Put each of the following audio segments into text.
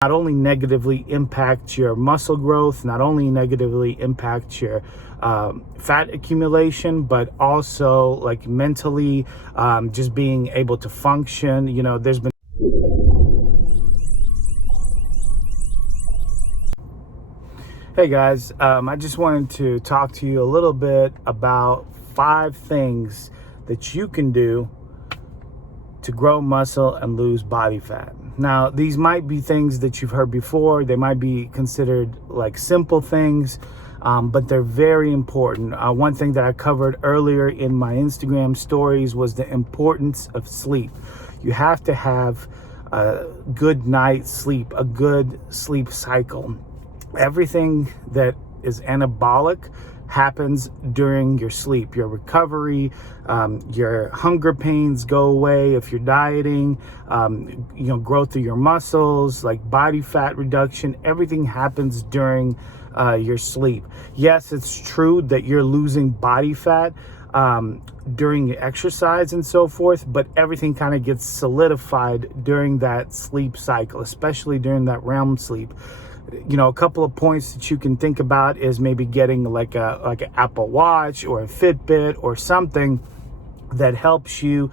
not only negatively impact your muscle growth, not only negatively impact your fat accumulation, but also like mentally, just being able to function. There's been Hey guys, I just wanted to talk to you a little bit about 5 things that you can do to grow muscle and lose body fat. Now, these might be things that you've heard before. They might be considered like simple things, but they're very important. One thing that I covered earlier in my Instagram stories was the importance of sleep. You have to have a good night's sleep, a good sleep cycle. Everything that is anabolic happens during your sleep. Your recovery, your hunger pains go away if you're dieting, growth of your muscles, like body fat reduction, everything happens during your sleep. Yes, it's true that you're losing body fat during exercise and so forth, but everything kind of gets solidified during that sleep cycle, especially during that REM sleep. A couple of points that you can think about is maybe getting like an Apple Watch or a Fitbit or something that helps you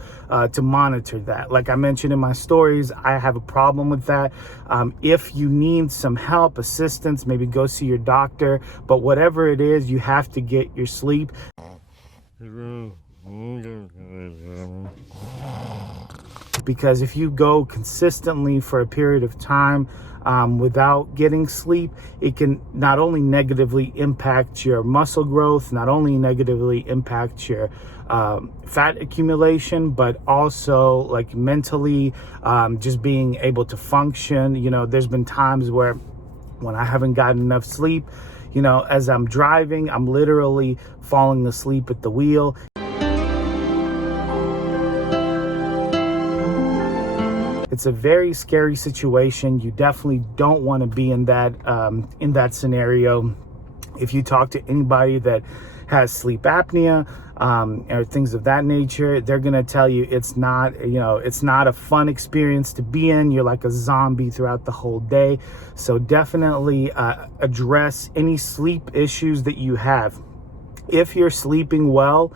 to monitor that. Like I mentioned in my stories, I have a problem with that. If you need some help, assistance, maybe go see your doctor. But whatever it is, you have to get your sleep. Because if you go consistently for a period of time without getting sleep, it can not only negatively impact your muscle growth, not only negatively impact your fat accumulation, but also like mentally, just being able to function. There's been times where when I haven't gotten enough sleep, as I'm driving, I'm literally falling asleep at the wheel. It's a very scary situation. You definitely don't want to be in that scenario. If you talk to anybody that has sleep apnea or things of that nature, they're going to tell you it's not a fun experience to be in. You're like a zombie throughout the whole day. So definitely address any sleep issues that you have. If you're sleeping well,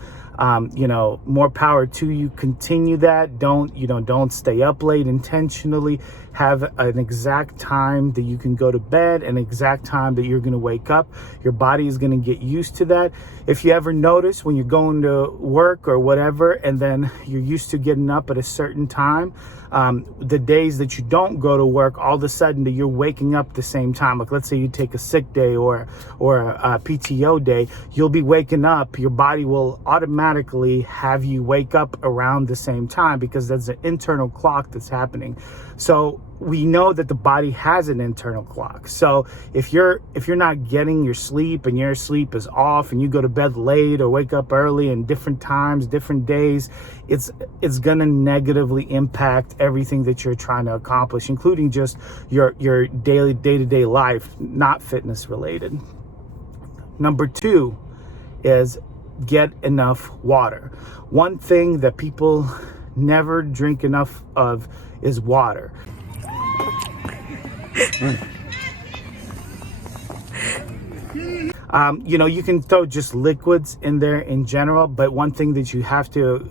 more power to you. Continue that. Don't stay up late intentionally. Have an exact time that you can go to bed, an exact time that you're going to wake up. Your body is going to get used to that. If you ever notice when you're going to work or whatever, and then you're used to getting up at a certain time, the days that you don't go to work, all of a sudden that you're waking up the same time. Like let's say you take a sick day or a PTO day, you'll be waking up. Your body will automatically have you wake up around the same time because there's an internal clock that's happening. So we know that the body has an internal clock. So if you're not getting your sleep and your sleep is off and you go to bed late or wake up early in different times, different days, it's going to negatively impact everything that you're trying to accomplish, including just your daily day-to-day life, not fitness related. Number 2 is get enough water. One thing that people never drink enough of is water. You can throw just liquids in there in general, but one thing that you have to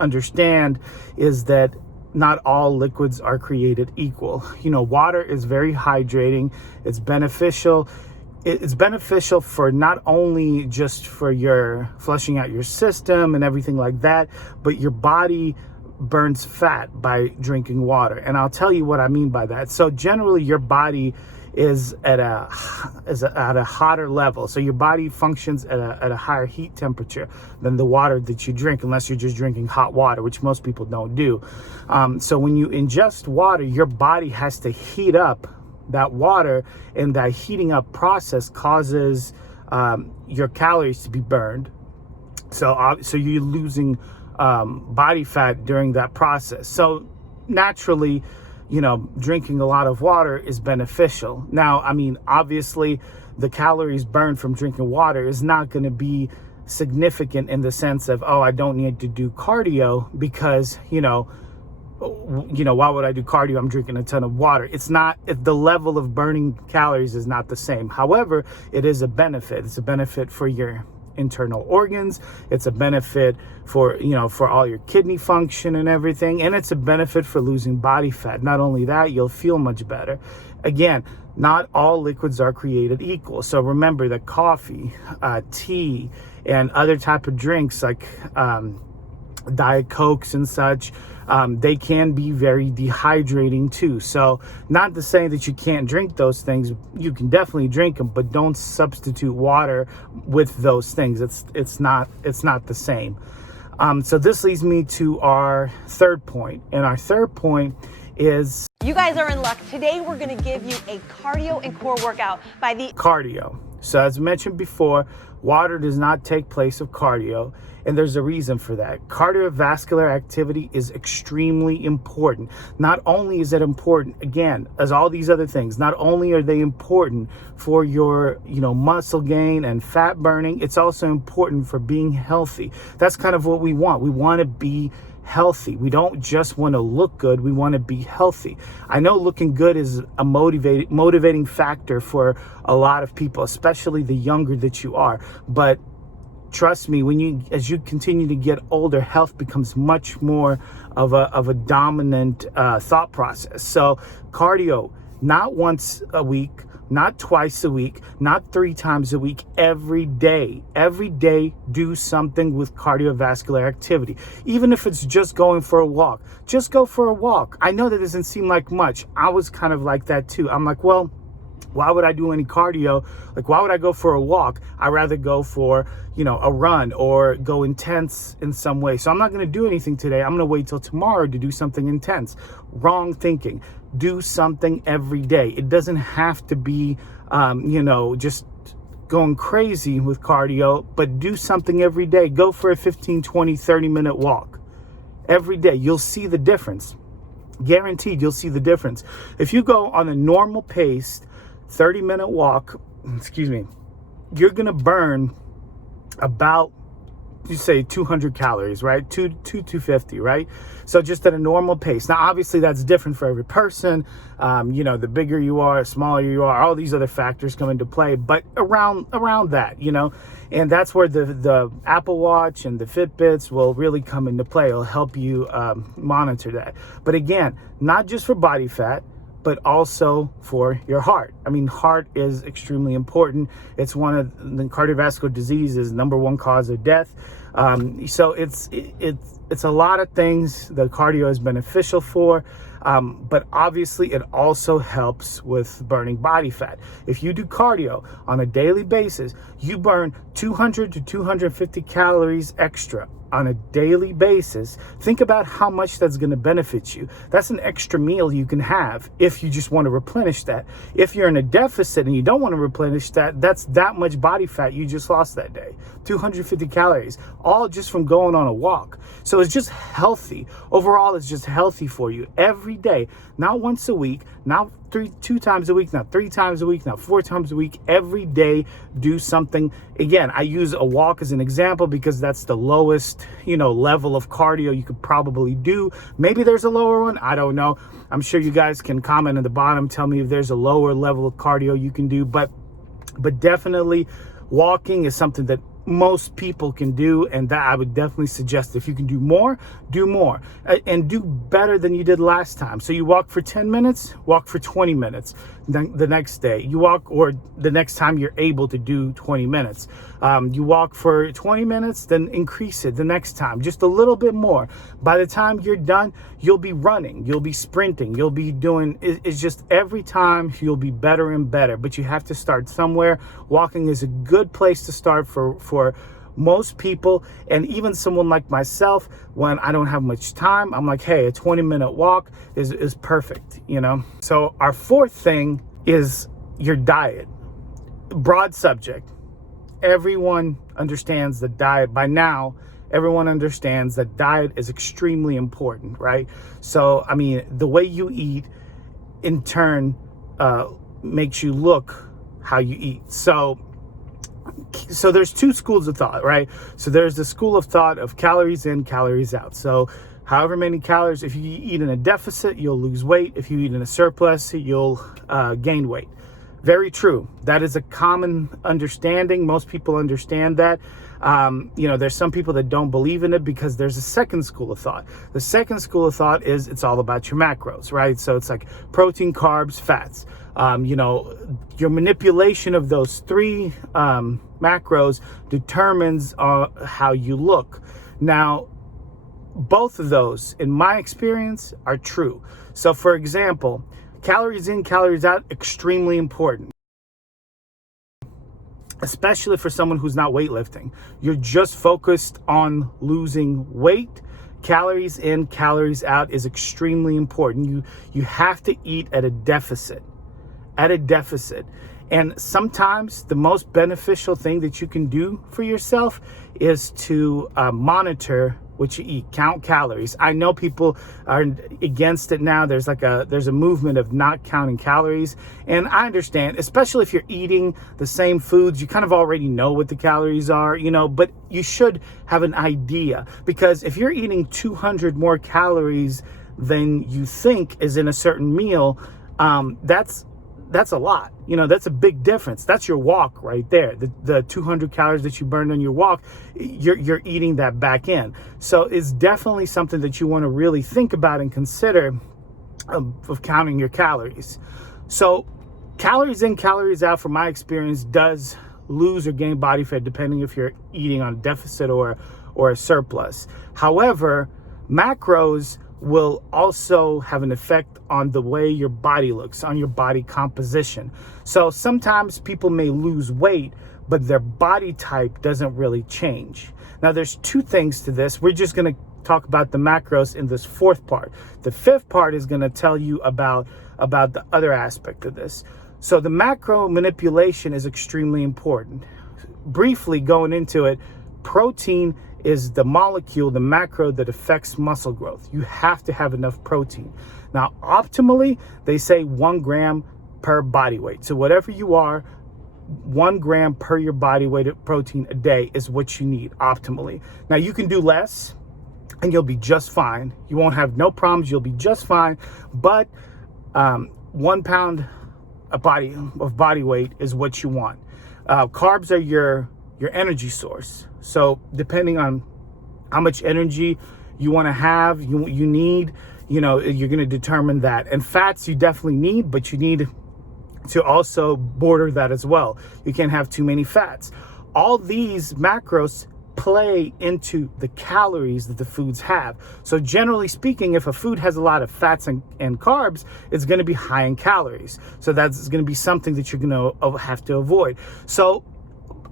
understand is that not all liquids are created equal. Water is very hydrating. It's beneficial. It's beneficial for not only just for your flushing out your system and everything like that, but your body burns fat by drinking water. And I'll tell you what I mean by that. So generally your body is at a hotter level. So your body functions at a higher heat temperature than the water that you drink, unless you're just drinking hot water, which most people don't do. So when you ingest water, your body has to heat up that water, and that heating up process causes your calories to be burned. So you're losing body fat during that process. So naturally, drinking a lot of water is beneficial. Now, obviously the calories burned from drinking water is not going to be significant in the sense of, I don't need to do cardio because, why would I do cardio? I'm drinking a ton of water. It's not, the level of burning calories is not the same. However, it is a benefit. It's a benefit for your internal organs. It's a benefit for, for all your kidney function and everything. And it's a benefit for losing body fat. Not only that, you'll feel much better. Again, not all liquids are created equal. So remember that coffee, tea, and other type of drinks like Diet Cokes and such, they can be very dehydrating too. So not to say that you can't drink those things. You can definitely drink them, but don't substitute water with those things. It's not the same. So this leads me to our third point. And our third point is, you guys are in luck. Today we're going to give you a cardio and core workout by the cardio. So as mentioned before, water does not take place of cardio, and there's a reason for that. Cardiovascular activity is extremely important. Not only is it important, again, as all these other things, not only are they important for your, muscle gain and fat burning, it's also important for being healthy. That's kind of what we want. We want to be healthy. We don't just want to look good. We want to be healthy. I know looking good is a motivating factor for a lot of people, especially the younger that you are. But trust me, as you continue to get older, health becomes much more of a dominant thought process. So cardio, not once a week, not twice a week, not 3 times a week, every day. Every day, do something with cardiovascular activity. Even if it's just going for a walk, just go for a walk. I know that doesn't seem like much. I was kind of like that too. I'm like, well, why would I do any cardio? Like, why would I go for a walk? I'd rather go for, a run or go intense in some way. So I'm not going to do anything today. I'm going to wait till tomorrow to do something intense. Wrong thinking. Do something every day. It doesn't have to be, just going crazy with cardio, but do something every day. Go for a 15, 20, 30-minute walk every day. You'll see the difference. Guaranteed, you'll see the difference. If you go on a normal paced 30-minute walk, you're going to burn about, you say 200 calories, right? 250, right? So just at a normal pace. Now, obviously that's different for every person. The bigger you are, smaller you are, all these other factors come into play, but around that, and that's where the Apple Watch and the Fitbits will really come into play. It'll help you monitor that. But again, not just for body fat, but also for your heart. I mean, heart is extremely important. It's one of the cardiovascular diseases, number 1 cause of death. So it's a lot of things that cardio is beneficial for. But obviously it also helps with burning body fat. If you do cardio on a daily basis, you burn 200 to 250 calories extra on a daily basis. Think about how much that's going to benefit you. That's an extra meal you can have if you just want to replenish that. If you're in a deficit and you don't want to replenish that, that's that much body fat you just lost that day. 250 calories, all just from going on a walk. So it's just healthy. Overall, it's just healthy for you every day, not once a week, not 2 times a week, not 3 times a week, not 4 times a week. Every day, do something. Again, I use a walk as an example because that's the lowest, level of cardio you could probably do. Maybe there's a lower one. I don't know. I'm sure you guys can comment at the bottom, tell me if there's a lower level of cardio you can do, but definitely walking is something that most people can do, and that I would definitely suggest. If you can do more, and do better than you did last time. So you walk for 10 minutes, walk for 20 minutes the next day. You walk, or the next time you're able to do 20 minutes. You walk for 20 minutes, then increase it the next time, just a little bit more. By the time you're done, you'll be running, you'll be sprinting, you'll be doing, it's just every time you'll be better and better, but you have to start somewhere. Walking is a good place to start for most people, and even someone like myself, when I don't have much time, I'm like, hey, a 20-minute walk is perfect, So our fourth thing is your diet. Broad subject. Everyone understands the diet by now. Everyone understands that diet is extremely important, right? So, I mean, the way you eat in turn makes you look how you eat. So there's 2 schools of thought, right? So there's the school of thought of calories in, calories out. So However many calories, if you eat in a deficit, you'll lose weight. If you eat in a surplus, you'll gain weight. Very true. That is a common understanding. Most people understand that. There's some people that don't believe in it because there's a second school of thought. The second school of thought is it's all about your macros, right? So it's like protein, carbs, fats. Your manipulation of those three macros determines how you look. Now, both of those, in my experience, are true. So, for example, calories in, calories out, extremely important, especially for someone who's not weightlifting. You're just focused on losing weight. Calories in, calories out is extremely important. You have to eat at a deficit. And sometimes the most beneficial thing that you can do for yourself is to monitor what you eat, count calories. I know people are against it now. There's a movement of not counting calories. And I understand, especially if you're eating the same foods, you kind of already know what the calories are, but you should have an idea, because if you're eating 200 more calories than you think is in a certain meal, that's a lot. That's a big difference. That's your walk right there. The 200 calories that you burned on your walk, you're eating that back in. So it's definitely something that you want to really think about and consider of counting your calories. So calories in, calories out, from my experience, does lose or gain body fat depending if you're eating on a deficit or a surplus. However, macros will also have an effect on the way your body looks, on your body composition. So sometimes people may lose weight, but their body type doesn't really change. Now, there's two things to this. We're just going to talk about the macros in this fourth part. The fifth part is going to tell you about the other aspect of this. So the macro manipulation is extremely important. Briefly going into it, protein is the molecule, the macro that affects muscle growth. You have to have enough protein. Now, optimally, they say 1 gram per body weight. So whatever you are, 1 gram per your body weight of protein a day is what you need optimally. Now, you can do less and you'll be just fine. You won't have no problems. You'll be just fine. But 1 pound of body weight is what you want. Carbs are your energy source. So depending on how much energy you want to have, you need, you're going to determine that. And fats you definitely need, but you need to also border that as well. You can't have too many fats. All these macros play into the calories that the foods have. So generally speaking, if a food has a lot of fats and carbs, it's going to be high in calories. So that's going to be something that you're going to have to avoid. So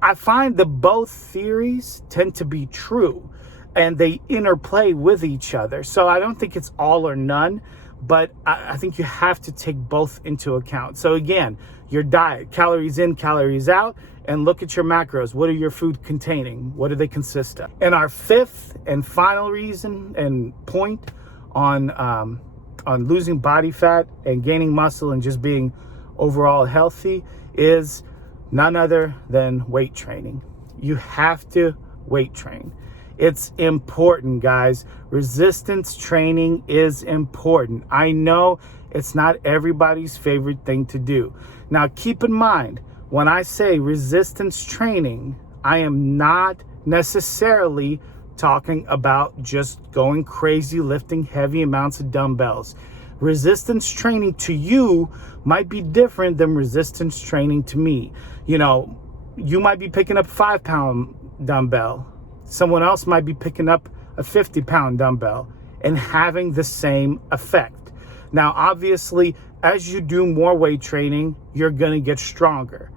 I find that both theories tend to be true and they interplay with each other. So I don't think it's all or none, but I think you have to take both into account. So again, your diet, calories in, calories out, and look at your macros. What are your food containing? What do they consist of? And our fifth and final reason and point on losing body fat and gaining muscle and just being overall healthy is none other than weight training. You have to weight train. It's important, guys. Resistance training is important. I know it's not everybody's favorite thing to do. Now, keep in mind, when I say resistance training, I am not necessarily talking about just going crazy, lifting heavy amounts of dumbbells. Resistance training to you might be different than resistance training to me. You might be picking up a 5-pound dumbbell. Someone else might be picking up a 50-pound dumbbell and having the same effect. Now, obviously, as you do more weight training, you're going to get stronger.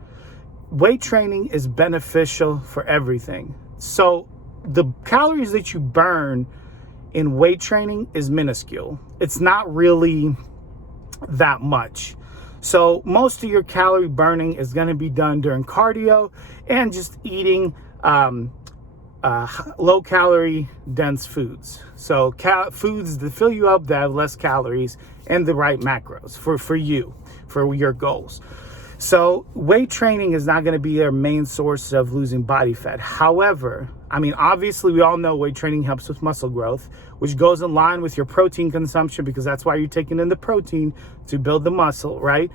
Weight training is beneficial for everything. So the calories that you burn in weight training is minuscule. It's not really that much. So most of your calorie burning is going to be done during cardio and just eating low calorie dense foods. So foods that fill you up that have less calories and the right macros for your goals. So weight training is not going to be your main source of losing body fat. However, I mean, obviously, we all know weight training helps with muscle growth, which goes in line with your protein consumption, because that's why you're taking in the protein to build the muscle, right?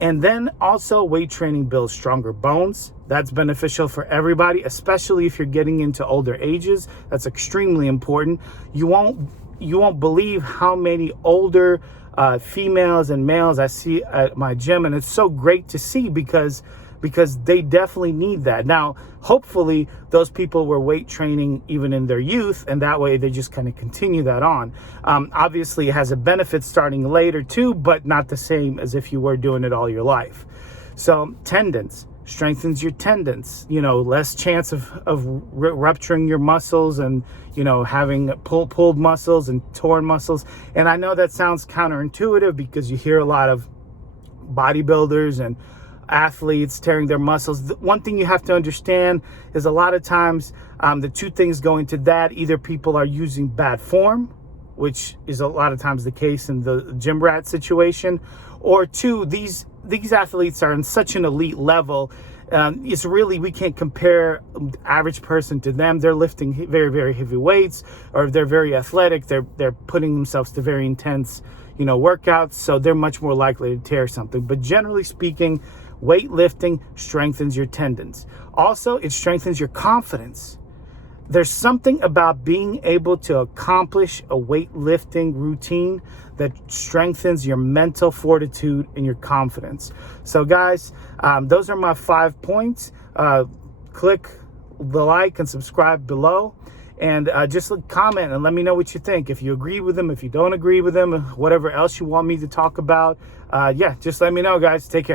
And then also weight training builds stronger bones. That's beneficial for everybody, especially if you're getting into older ages. That's extremely important. You won't believe how many older females and males I see at my gym, and it's so great to see because they definitely need that. Now, hopefully those people were weight training even in their youth, and that way they just kind of continue that on. Obviously, it has a benefit starting later too, but not the same as if you were doing it all your life. So tendons, strengthens your tendons, less chance of rupturing your muscles and, having pulled muscles and torn muscles. And I know that sounds counterintuitive because you hear a lot of bodybuilders and athletes tearing their muscles. The one thing you have to understand is a lot of times the two things go into that. Either people are using bad form, which is a lot of times the case in the gym rat situation, or two, these athletes are in such an elite level. It's really, we can't compare the average person to them. They're lifting very, very heavy weights, or they're very athletic. They're putting themselves to very intense, workouts. So they're much more likely to tear something. But generally speaking, weightlifting strengthens your tendons. Also, it strengthens your confidence. There's something about being able to accomplish a weightlifting routine that strengthens your mental fortitude and your confidence. So guys, those are my 5 points. Click the like and subscribe below, and just comment and let me know what you think. If you agree with them, if you don't agree with them, whatever else you want me to talk about, just let me know, guys. Take care.